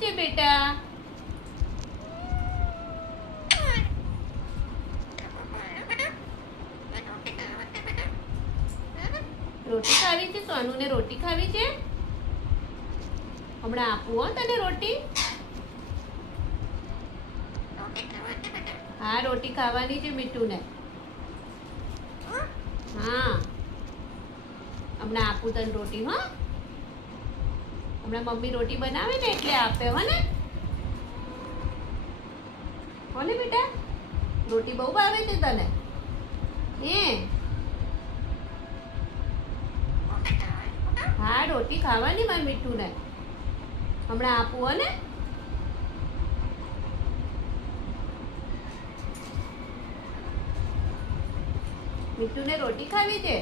છે બેટા? રોટી ખાવી છે? સોનુને રોટી ખાવી છે? હમણાં આપું હો તને રોટી. હા, રોટી ખાવાની છે મીઠુને. હા, હમણાં આપું તને રોટી. હો, હમણાં મમ્મી રોટી બનાવે ને એટલે આપે. હો ને બેટા? રોટી બહુ ભાવે છે તને? હા, રોટી ખાવાની મારે મીઠું ને. હમણાં આપું. હો ને મીઠુને રોટી ખાવી છે.